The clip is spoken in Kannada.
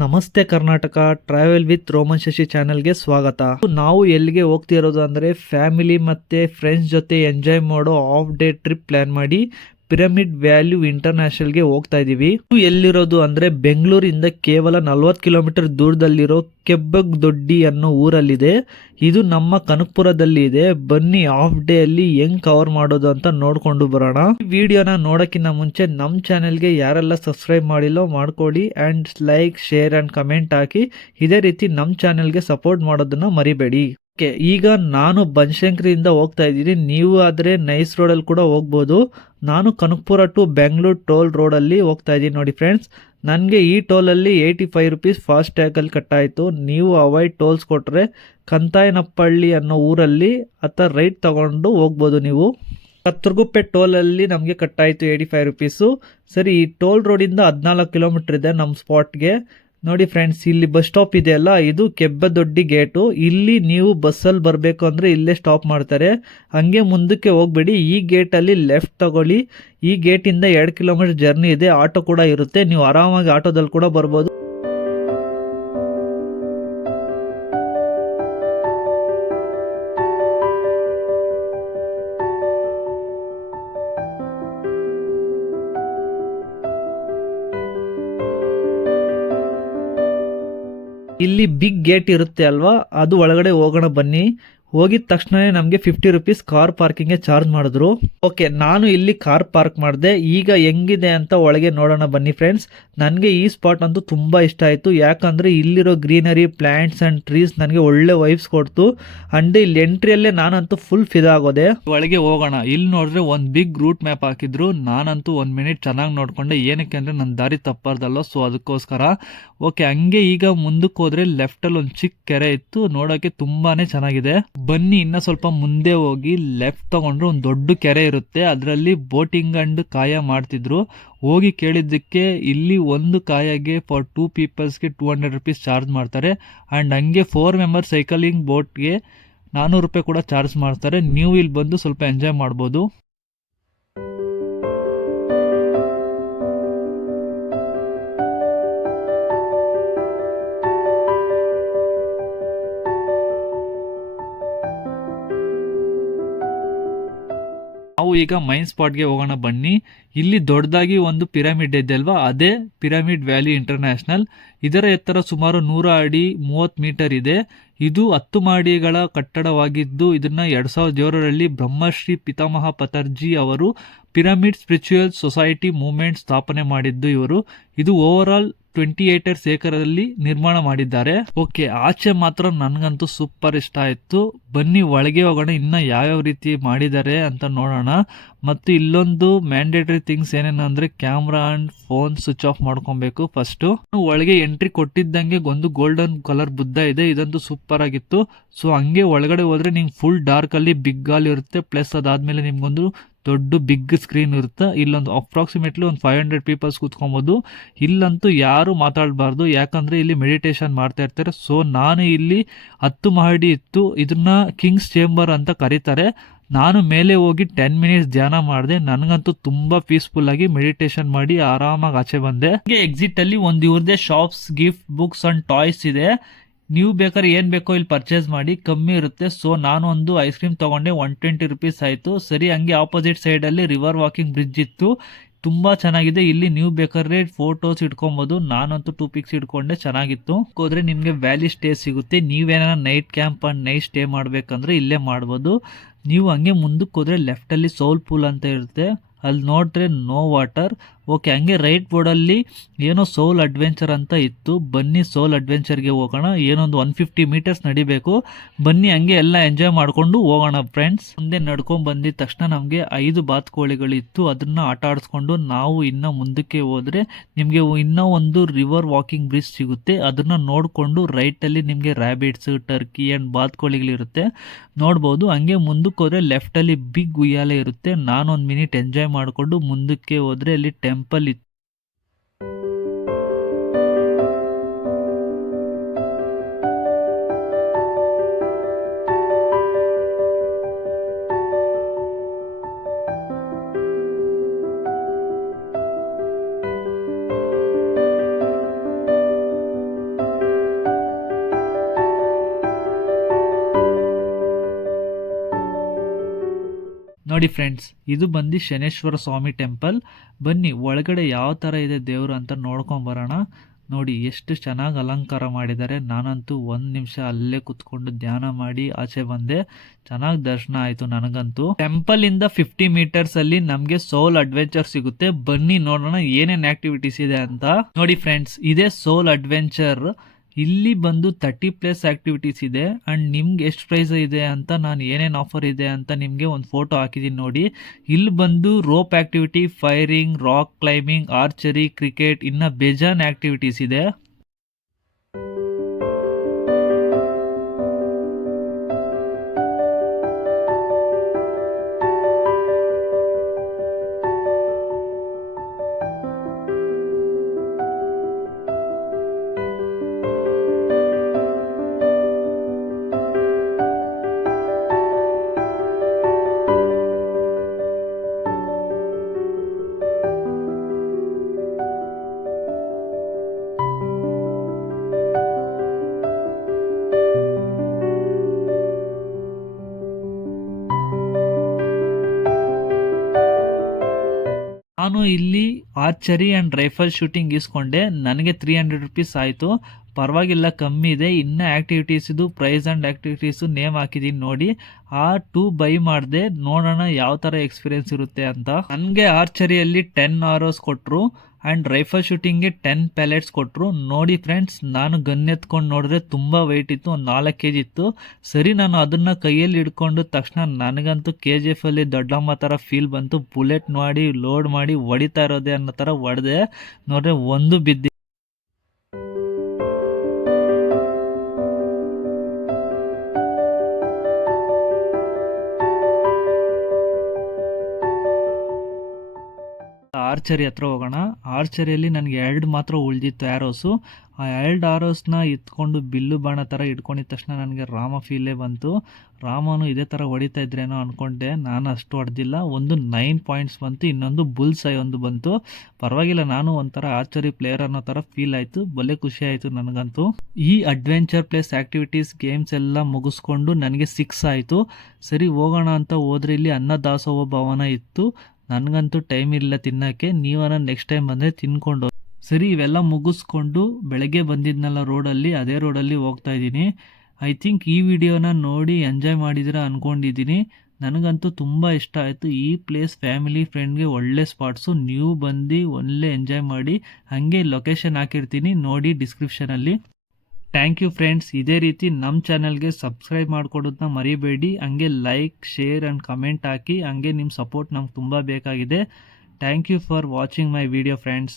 ನಮಸ್ತೆ Karnataka travel with Roman Shashi ಚಾನೆಲ್ಗೆ ಸ್ವಾಗತ. ನಾವು ಎಲ್ಲಿಗೆ ಹೋಗ್ತಿರೋದು ಅಂದ್ರೆ ಫ್ಯಾಮಿಲಿ ಮತ್ತೆ ಫ್ರೆಂಡ್ಸ್ ಜೊತೆ ಎಂಜಾಯ್ ಮಾಡೋ ಹಾಫ್ ಡೇ ಟ್ರಿಪ್ ಪ್ಲಾನ್ ಮಾಡಿ ಪಿರಮಿಡ್ ವ್ಯಾಲ್ಯೂ ಇಂಟರ್ನ್ಯಾಷನಲ್ಗೆ ಹೋಗ್ತಾ ಇದೀವಿ. ಎಲ್ಲಿರೋದು ಅಂದ್ರೆ ಬೆಂಗಳೂರಿಂದ ಕೇವಲ 40 ಕಿಲೋಮೀಟರ್ ದೂರದಲ್ಲಿರೋ ಕೆಬ್ಬಗ್ದೊಡ್ಡಿ ಅನ್ನೋ ಊರಲ್ಲಿದೆ. ಇದು ನಮ್ಮ ಕನಕಪುರದಲ್ಲಿ ಇದೆ. ಬನ್ನಿ ಹಾಫ್ ಡೇ ಅಲ್ಲಿ ಹೆಂಗ್ ಕವರ್ ಮಾಡೋದು ಅಂತ ನೋಡ್ಕೊಂಡು ಬರೋಣ. ಈ ವಿಡಿಯೋನ ನೋಡಕ್ಕಿಂತ ಮುಂಚೆ ನಮ್ಮ ಚಾನೆಲ್ಗೆ ಯಾರೆಲ್ಲ ಸಬ್ಸ್ಕ್ರೈಬ್ ಮಾಡಿಲ್ಲೋ ಮಾಡ್ಕೊಳ್ಳಿ and like share and comment ಹಾಕಿ. ಇದೇ ರೀತಿ ನಮ್ಮ ಚಾನೆಲ್ಗೆ ಸಪೋರ್ಟ್ ಮಾಡೋದನ್ನ ಮರಿಬೇಡಿ. ಈಗ ನಾನು ಬನಶಂಕರಿಯಿಂದ ಹೋಗ್ತಾ ಇದ್ದೀನಿ. ನೀವು ಆದರೆ ನೈಸ್ ರೋಡಲ್ಲಿ ಕೂಡ ಹೋಗ್ಬೋದು. ನಾನು ಕನಕಪುರ ಟು ಬೆಂಗಳೂರು ಟೋಲ್ ರೋಡಲ್ಲಿ ಹೋಗ್ತಾ ಇದ್ದೀನಿ. ನೋಡಿ ಫ್ರೆಂಡ್ಸ್, ನನಗೆ ಈ ಟೋಲಲ್ಲಿ 85 ರುಪೀಸ್ ಫಾಸ್ಟ್ ಟ್ಯಾಗಲ್ಲಿ ಕಟ್ಟಾಯಿತು. ನೀವು ಅವಾಯ್ಡ್ ಟೋಲ್ಸ್ ಕೊಟ್ಟರೆ ಕಂತಾಯನಪ್ಪಳ್ಳಿ ಅನ್ನೋ ಊರಲ್ಲಿ ಅಥವಾ ರೈಟ್ ತಗೊಂಡು ಹೋಗ್ಬೋದು. ನೀವು ಕತ್ತರ್ಗುಪ್ಪೆ ಟೋಲಲ್ಲಿ ನಮಗೆ ಕಟ್ಟಾಯಿತು 85 ರುಪೀಸು. ಸರಿ, ಈ ಟೋಲ್ ರೋಡಿಂದ 14 ಕಿಲೋಮೀಟರ್ ಇದೆ ನಮ್ಮ ಸ್ಪಾಟ್ಗೆ. ನೋಡಿ ಫ್ರೆಂಡ್ಸ್, ಇಲ್ಲಿ ಬಸ್ ಸ್ಟಾಪ್ ಇದೆಯಲ್ಲ, ಇದು ಕೆಬ್ಬದೊಡ್ಡಿ ಗೇಟು. ಇಲ್ಲಿ ನೀವು ಬಸ್ಸಲ್ಲಿ ಬರಬೇಕು ಅಂದರೆ ಇಲ್ಲೇ ಸ್ಟಾಪ್ ಮಾಡ್ತಾರೆ. ಹಂಗೆ ಮುಂದಕ್ಕೆ ಹೋಗ್ಬೇಡಿ, ಈ ಗೇಟಲ್ಲಿ ಲೆಫ್ಟ್ ತಗೊಳ್ಳಿ. ಈ ಗೇಟಿಂದ 2 ಕಿಲೋಮೀಟರ್ ಜರ್ನಿ ಇದೆ. ಆಟೋ ಕೂಡ ಇರುತ್ತೆ, ನೀವು ಆರಾಮಾಗಿ ಆಟೋದಲ್ಲಿ ಕೂಡ ಬರ್ಬೋದು. ಇಲ್ಲಿ ಬಿಗ್ ಗೇಟ್ ಇರುತ್ತೆ ಅಲ್ವಾ, ಅದು ಒಳಗಡೆ ಹೋಗೋಣ ಬನ್ನಿ. ಹೋಗಿದ ತಕ್ಷಣ ನಮಗೆ 50 ರುಪೀಸ್ ಕಾರ್ ಪಾರ್ಕಿಂಗ್ಗೆ ಚಾರ್ಜ್ ಮಾಡಿದ್ರು. ಓಕೆ, ನಾನು ಇಲ್ಲಿ ಕಾರ್ ಪಾರ್ಕ್ ಮಾಡಿದೆ. ಈಗ ಹೆಂಗಿದೆ ಅಂತ ಒಳಗೆ ನೋಡೋಣ ಬನ್ನಿ ಫ್ರೆಂಡ್ಸ್. ನನಗೆ ಈ ಸ್ಪಾಟ್ ಅಂತೂ ತುಂಬ ಇಷ್ಟ ಆಯಿತು. ಯಾಕಂದರೆ ಇಲ್ಲಿರೋ ಗ್ರೀನರಿ, ಪ್ಲಾಂಟ್ಸ್ ಆ್ಯಂಡ್ ಟ್ರೀಸ್ ನನಗೆ ಒಳ್ಳೆ ವೈಬ್ಸ್ ಕೊಡ್ತು. ಅಂಡ್ ಇಲ್ಲಿ ಎಂಟ್ರಿಯಲ್ಲೇ ನಾನಂತೂ ಫುಲ್ ಫಿದಾಗೋದೆ. ಒಳಗೆ ಹೋಗೋಣ. ಇಲ್ಲಿ ನೋಡಿದ್ರೆ ಒಂದು ಬಿಗ್ ರೂಟ್ ಮ್ಯಾಪ್ ಹಾಕಿದ್ರು. ನಾನಂತೂ 1 ಮಿನಿಟ್ ಚೆನ್ನಾಗಿ ನೋಡಿಕೊಂಡೆ. ಏನಕ್ಕೆ ಅಂದರೆ ನನ್ನ ದಾರಿ ತಪ್ಪಾರ್ದಲ್ಲ, ಸೊ ಅದಕ್ಕೋಸ್ಕರ. ಓಕೆ, ಹಂಗೆ ಈಗ ಮುಂದಕ್ಕೆ ಹೋದರೆ ಲೆಫ್ಟಲ್ಲಿ ಒಂದು ಚಿಕ್ಕ ಕೆರೆ ಇತ್ತು. ನೋಡೋಕ್ಕೆ ತುಂಬಾ ಚೆನ್ನಾಗಿದೆ. ಬನ್ನಿ ಇನ್ನ ಸ್ವಲ್ಪ ಮುಂದೆ ಹೋಗಿ ಲೆಫ್ಟ್ ತಗೊಂಡ್ರೆ ಒಂದು ದೊಡ್ಡ ಕೆರೆ ಇರುತ್ತೆ. ಅದರಲ್ಲಿ ಬೋಟಿಂಗ್ ಅಂಡ್ ಕಾಯ ಮಾಡ್ತಿದ್ರು. ಹೋಗಿ ಕೇಳಿದ್ದಕ್ಕೆ ಇಲ್ಲಿ ಒಂದು ಕಾಯಾಗೆ ಫಾರ್ 2 ಪೀಪಲ್ಸ್ಗೆ 200 ರುಪೀಸ್ ಚಾರ್ಜ್ ಮಾಡ್ತಾರೆ. ಆ್ಯಂಡ್ ಹಂಗೆ 4 ಮೆಂಬರ್ ಸೈಕಲಿಂಗ್ ಬೋಟ್ಗೆ 400 ರೂಪಾಯಿ ಕೂಡ ಚಾರ್ಜ್ ಮಾಡ್ತಾರೆ. ನೀವು ಇಲ್ಲಿ ಬಂದು ಸ್ವಲ್ಪ ಎಂಜಾಯ್ ಮಾಡ್ಬೋದು. ನಾವು ಈಗ ಮೈನ್ ಸ್ಪಾಟ್ಗೆ ಹೋಗೋಣ ಬನ್ನಿ. ಇಲ್ಲಿ ದೊಡ್ಡದಾಗಿ ಒಂದು ಪಿರಮಿಡ್ ಇದೆ ಅಲ್ವಾ, ಅದೇ ಪಿರಮಿಡ್ ವ್ಯಾಲಿ ಇಂಟರ್ನ್ಯಾಷನಲ್. ಇದರ ಎತ್ತರ ಸುಮಾರು 100 ಅಡಿ 30 ಮೀಟರ್ ಇದೆ. ಇದು 10 ಮಹಡಿಗಳ ಕಟ್ಟಡವಾಗಿದ್ದು, ಇದನ್ನ 2007ರಲ್ಲಿ ಬ್ರಹ್ಮಶ್ರೀ ಪಿತಾಮಹ ಪತರ್ಜಿ ಅವರು ಪಿರಮಿಡ್ ಸ್ಪಿರಿಚುವಲ್ ಸೊಸೈಟಿ ಮೂವ್ಮೆಂಟ್ ಸ್ಥಾಪನೆ ಮಾಡಿದ್ದು ಇವರು. ಇದು ಓವರ್ ಆಲ್ 28 ಏಕರಲ್ಲಿ ನಿರ್ಮಾಣ ಮಾಡಿದ್ದಾರೆ. ಓಕೆ, ಆಚೆ ಮಾತ್ರ ನನಗಂತೂ ಸೂಪರ್ ಇಷ್ಟ ಆಯಿತು. ಬನ್ನಿ ಒಳಗೆ ಹೋಗೋಣ, ಇನ್ನು ಯಾವ್ಯಾವ ರೀತಿ ಮಾಡಿದ್ದಾರೆ ಅಂತ ನೋಡೋಣ. ಮತ್ತು ಇಲ್ಲೊಂದು ಮ್ಯಾಂಡೇಟರಿ ಥಿಂಗ್ಸ್ ಏನೇನು ಅಂದರೆ camera and phone switch off ಮಾಡ್ಕೊಬೇಕು ಫಸ್ಟು. ಒಳಗೆ ಎಂಟ್ರಿ ಕೊಟ್ಟಿದ್ದಂಗೆ ಒಂದು ಗೋಲ್ಡನ್ ಕಲರ್ ಬುದ್ಧ ಇದೆ. ಇದಂತೂ ಸೂಪರ್ ಆಗಿತ್ತು. ಸೊ ಹಂಗೆ ಒಳಗಡೆ ಹೋದರೆ ನಿಮ್ಗೆ ಫುಲ್ ಡಾರ್ಕಲ್ಲಿ ಬಿಗ್ ಹಾಲ್ ಇರುತ್ತೆ. ಪ್ಲಸ್ ಅದಾದಮೇಲೆ ನಿಮ್ಗೊಂದು ದೊಡ್ಡ ಬಿಗ್ ಸ್ಕ್ರೀನ್ ಇರುತ್ತೆ. ಇಲ್ಲೊಂದು ಅಪ್ರಾಕ್ಸಿಮೇಟ್ಲಿ ಒಂದು 500 ಪೀಪಲ್ಸ್ ಕೂತ್ಕೊಬೋದು. ಇಲ್ಲಂತೂ ಯಾರು ಮಾತಾಡಬಾರ್ದು, ಯಾಕಂದರೆ ಇಲ್ಲಿ ಮೆಡಿಟೇಷನ್ ಮಾಡ್ತಾ ಇರ್ತಾರೆ. ಸೊ ನಾನು ಇಲ್ಲಿ 10 ಮಹಡಿ ಇತ್ತು. ಇದನ್ನ ಕಿಂಗ್ಸ್ ಚೇಂಬರ್ ಅಂತ ಕರೀತಾರೆ. ನಾನು ಮೇಲೆ ಹೋಗಿ 10 ಮಿನಿಟ್ಸ್ ಧ್ಯಾನ ಮಾಡಿದೆ. ನನಗಂತೂ ತುಂಬ ಪೀಸ್ಫುಲ್ ಆಗಿ ಮೆಡಿಟೇಷನ್ ಮಾಡಿ ಆರಾಮಾಗಿ ಆಚೆ ಬಂದೆ. ಎಕ್ಸಿಟ್ ಅಲ್ಲಿ ಒಂದು ಇವ್ರದೇ shops, gift, books and toys ಇದೆ. ನೀವು ಬೇಕಾದ್ರೆ ಏನು ಬೇಕೋ ಇಲ್ಲಿ ಪರ್ಚೇಸ್ ಮಾಡಿ, ಕಮ್ಮಿ ಇರುತ್ತೆ. ಸೊ ನಾನು ಒಂದು ಐಸ್ ಕ್ರೀಮ್ ತೊಗೊಂಡೆ, 120 ರುಪೀಸ್ ಆಯಿತು. ಸರಿ, ಹಂಗೆ ಆಪೋಸಿಟ್ ಸೈಡಲ್ಲಿ ರಿವರ್ ವಾಕಿಂಗ್ ಬ್ರಿಡ್ಜ್ ಇತ್ತು. ತುಂಬ ಚೆನ್ನಾಗಿದೆ. ಇಲ್ಲಿ ನೀವು ಬೇಕಾದ್ರೆ ಫೋಟೋಸ್ ಇಟ್ಕೊಬೋದು. ನಾನಂತೂ 2 ಪಿಕ್ಸ್ ಇಟ್ಕೊಂಡೆ, ಚೆನ್ನಾಗಿತ್ತು. ಹೋದ್ರೆ ನಿಮಗೆ ವ್ಯಾಲಿ ಸ್ಟೇ ಸಿಗುತ್ತೆ. ನೀವೇನ night camp and night stay ಮಾಡಬೇಕಂದ್ರೆ ಇಲ್ಲೇ ಮಾಡ್ಬೋದು. ನೀವು ಹಂಗೆ ಮುಂದಕ್ಕೆ ಹೋದರೆ ಲೆಫ್ಟಲ್ಲಿ ಸೋಲ್ ಪೂಲ್ ಅಂತ ಇರುತ್ತೆ. ಅಲ್ಲಿ ನೋಡಿದ್ರೆ ನೋ ವಾಟರ್. ಓಕೆ, ಹಂಗೆ ರೈಟ್ ಬೋರ್ಡಲ್ಲಿ ಏನೋ ಸೋಲ್ ಅಡ್ವೆಂಚರ್ ಅಂತ ಇತ್ತು. ಬನ್ನಿ ಸೋಲ್ ಅಡ್ವೆಂಚರ್ಗೆ ಹೋಗೋಣ. ಏನೊಂದು 150 ಮೀಟರ್ಸ್ ನಡಿಬೇಕು. ಬನ್ನಿ ಹಂಗೆ ಎಲ್ಲ ಎಂಜಾಯ್ ಮಾಡಿಕೊಂಡು ಹೋಗೋಣ ಫ್ರೆಂಡ್ಸ್. ಮುಂದೆ ನಡ್ಕೊಂಡು ಬಂದಿದ ತಕ್ಷಣ ನಮಗೆ 5 ಬಾತುಕೋಳಿಗಳಿತ್ತು. ಅದನ್ನು ಆಟ ಆಡಿಸ್ಕೊಂಡು ನಾವು ಇನ್ನೂ ಮುಂದಕ್ಕೆ ಹೋದರೆ ನಿಮಗೆ ಇನ್ನೂ ಒಂದು ರಿವರ್ ವಾಕಿಂಗ್ ಬ್ರಿಡ್ಜ್ ಸಿಗುತ್ತೆ. ಅದನ್ನು ನೋಡಿಕೊಂಡು ರೈಟಲ್ಲಿ ನಿಮಗೆ ರ್ಯಾಬಿಟ್ಸ್, ಟರ್ಕಿ ಆ್ಯಂಡ್ ಬಾತುಕೋಳಿಗಳಿರುತ್ತೆ, ನೋಡ್ಬೋದು. ಹಂಗೆ ಮುಂದಕ್ಕೆ ಹೋದರೆ ಲೆಫ್ಟಲ್ಲಿ ಬಿಗ್ ಉಯ್ಯಾಲೆ ಇರುತ್ತೆ. ನಾನು 1 ಮಿನಿಟ್ ಎಂಜಾಯ್ ಮಾಡಿಕೊಂಡು ಮುಂದಕ್ಕೆ ಹೋದರೆ ಅಲ್ಲಿ ಟೆಂಪಲ್ ಇತ್ತು. ನೋಡಿ ಫ್ರೆಂಡ್ಸ್, ಇದು ಬಂದು ಶನೇಶ್ವರ ಸ್ವಾಮಿ ಟೆಂಪಲ್. ಬನ್ನಿ ಒಳಗಡೆ ಯಾವ ಥರ ಇದೆ ದೇವರು ಅಂತ ನೋಡ್ಕೊಂಬರೋಣ. ನೋಡಿ ಎಷ್ಟು ಚೆನ್ನಾಗಿ ಅಲಂಕಾರ ಮಾಡಿದ್ದಾರೆ. ನಾನಂತೂ 1 ನಿಮಿಷ ಅಲ್ಲೇ ಕುತ್ಕೊಂಡು ಧ್ಯಾನ ಮಾಡಿ ಆಚೆ ಬಂದೆ. ಚೆನ್ನಾಗಿ ದರ್ಶನ ಆಯಿತು ನನಗಂತೂ. ಟೆಂಪಲ್ ಇಂದ 50 ಮೀಟರ್ಸ್ ಅಲ್ಲಿ ನಮಗೆ ಸೋಲ್ ಅಡ್ವೆಂಚರ್ ಸಿಗುತ್ತೆ. ಬನ್ನಿ ನೋಡೋಣ ಏನೇನು ಆಕ್ಟಿವಿಟೀಸ್ ಇದೆ ಅಂತ. ನೋಡಿ ಫ್ರೆಂಡ್ಸ್, ಇದೇ ಸೋಲ್ ಅಡ್ವೆಂಚರ್. ಇಲ್ಲಿ ಬಂದು 30+ ಆಕ್ಟಿವಿಟೀಸ್ ಇದೆ. ಅಂಡ್ ನಿಮ್ಗೆ ಎಷ್ಟು ಪ್ರೈಸ್ ಇದೆ ಅಂತ, ನಾನು ಏನೇನು ಆಫರ್ ಇದೆ ಅಂತ ನಿಮಗೆ ಒಂದು ಫೋಟೋ ಹಾಕಿದ್ದೀನಿ ನೋಡಿ. ಇಲ್ಲಿ ಬಂದು rope activity, firing, rock climbing, archery, cricket, ಇನ್ನು ಬೇಜಾನ್ ಆಕ್ಟಿವಿಟೀಸ್ ಇದೆ. ನಾನು ಇಲ್ಲಿ ಆರ್ಚರಿ ಆ್ಯಂಡ್ ರೈಫಲ್ ಶೂಟಿಂಗ್ ಇಸ್ಕೊಂಡೆ. ನನಗೆ 300 ರುಪೀಸ್ ಆಯಿತು. ಪರವಾಗಿಲ್ಲ, ಕಮ್ಮಿ ಇದೆ. ಇನ್ನು ಆ್ಯಕ್ಟಿವಿಟೀಸಿದು ಪ್ರೈಸ್ ಆ್ಯಂಡ್ ಆ್ಯಕ್ಟಿವಿಟೀಸು ನೇಮ್ ಹಾಕಿದ್ದೀನಿ ನೋಡಿ. ಆ 2 ಬೈ ಮಾಡಿದೆ. ನೋಡೋಣ ಯಾವ ಥರ ಎಕ್ಸ್ಪೀರಿಯನ್ಸ್ ಇರುತ್ತೆ ಅಂತ. ನನಗೆ ಆರ್ಚರಿಯಲ್ಲಿ 10 ಆರೋಸ್ ಕೊಟ್ಟರು ಆ್ಯಂಡ್ ರೈಫಲ್ ಶೂಟಿಂಗ್ಗೆ 10 ಪ್ಯಾಲೆಟ್ಸ್ ಕೊಟ್ಟರು. ನೋಡಿ ಫ್ರೆಂಡ್ಸ್, ನಾನು ಗನ್ ಎತ್ಕೊಂಡು ನೋಡಿದ್ರೆ ತುಂಬ ವೆಯ್ಟ್ ಇತ್ತು, ಒಂದು 4 kg ಇತ್ತು. ಸರಿ, ನಾನು ಅದನ್ನು ಕೈಯಲ್ಲಿ ಹಿಡ್ಕೊಂಡು ತಕ್ಷಣ ನನಗಂತೂ KGF ಅಲ್ಲಿ ದೊಡ್ಡಮ್ಮ ಥರ ಫೀಲ್ ಬಂತು. ಬುಲೆಟ್ ಮಾಡಿ ಲೋಡ್ ಮಾಡಿ ಹೊಡಿತಾ ಇರೋದೆ ಅನ್ನೋ ಥರ ಹೊಡೆದೆ. ನೋಡ್ರೆ ಒಂದು ಬಿದ್ದಿ. ಆರ್ಚರಿ ಹತ್ರ ಹೋಗೋಣ. ಆರ್ಚರಿಯಲ್ಲಿ ನನಗೆ 2 ಮಾತ್ರ ಉಳಿದಿತ್ತು ಆ್ಯರೋಸು. ಆ 2 ಆರೋಸ್ನ ಎತ್ಕೊಂಡು ಬಿಲ್ಲು ಬಾಣ ಥರ ಇಟ್ಕೊಂಡಿದ ತಕ್ಷಣ ನನಗೆ ರಾಮ ಫೀಲೇ ಬಂತು. ರಾಮನು ಇದೇ ಥರ ಹೊಡಿತಾ ಇದ್ರೇನೋ ಅಂದ್ಕೊಂಡೆ. ನಾನು ಅಷ್ಟು ಹೊಡೆದಿಲ್ಲ. ಒಂದು 9 ಪಾಯಿಂಟ್ಸ್ ಬಂತು, ಇನ್ನೊಂದು ಬುಲ್ಸ್ ಐ ಒಂದು ಬಂತು. ಪರವಾಗಿಲ್ಲ, ನಾನು ಒಂಥರ ಆರ್ಚರಿ ಪ್ಲೇಯರ್ ಅನ್ನೋ ಥರ ಫೀಲ್ ಆಯಿತು. ಭಲೇ ಖುಷಿ ಆಯಿತು ನನಗಂತೂ. ಈ ಅಡ್ವೆಂಚರ್ ಪ್ಲೇಸ್ ಆ್ಯಕ್ಟಿವಿಟೀಸ್ ಗೇಮ್ಸ್ ಎಲ್ಲ ಮುಗಿಸ್ಕೊಂಡು ನನಗೆ 6 ಆಯಿತು. ಸರಿ ಹೋಗೋಣ ಅಂತ ಹೋದ್ರೆ ಇಲ್ಲಿ ಅನ್ನದಾಸೋಹ ಭವನ ಇತ್ತು. ನನಗಂತೂ ಟೈಮ್ ಇಲ್ಲ ತಿನ್ನೋಕ್ಕೆ. ನೀವನ್ನ ನೆಕ್ಸ್ಟ್ ಟೈಮ್ ಬಂದರೆ ತಿನ್ಕೊಂಡು. ಸರಿ, ಇವೆಲ್ಲ ಮುಗಿಸ್ಕೊಂಡು ಬೆಳಗ್ಗೆ ಬಂದಿದ್ನಲ್ಲ ರೋಡಲ್ಲಿ, ಅದೇ ರೋಡಲ್ಲಿ ಹೋಗ್ತಾ ಇದ್ದೀನಿ. ಐ ಥಿಂಕ್ ಈ ವಿಡಿಯೋನ ನೋಡಿ ಎಂಜಾಯ್ ಮಾಡಿದ್ರೆ ಅಂದ್ಕೊಂಡಿದ್ದೀನಿ. ನನಗಂತೂ ತುಂಬ ಇಷ್ಟ ಆಯಿತು. ಈ ಪ್ಲೇಸ್ ಫ್ಯಾಮಿಲಿ ಫ್ರೆಂಡ್ಗೆ ಒಳ್ಳೆ ಸ್ಪಾಟ್ಸು. ನೀವು ಬಂದು ಒಳ್ಳೆ ಎಂಜಾಯ್ ಮಾಡಿ. ಹಾಗೆ ಲೊಕೇಶನ್ ಹಾಕಿರ್ತೀನಿ ನೋಡಿ ಡಿಸ್ಕ್ರಿಪ್ಷನಲ್ಲಿ. Thank you friends. ಇದೇ ರೀತಿ ನಮ್ಮ ಚಾನಲ್ಗೆ ಸಬ್ಸ್ಕ್ರೈಬ್ ಮಾಡಿಕೊಡೋದನ್ನ ಮರಿಬೇಡಿ. ಹಂಗೆ ಲೈಕ್, ಶೇರ್ ಆ್ಯಂಡ್ ಕಮೆಂಟ್ ಹಾಕಿ. ಹಂಗೆ ನಿಮ್ಮ ಸಪೋರ್ಟ್ ನಮ್ಗೆ ತುಂಬ ಬೇಕಾಗಿದೆ. Thank you for watching my video friends.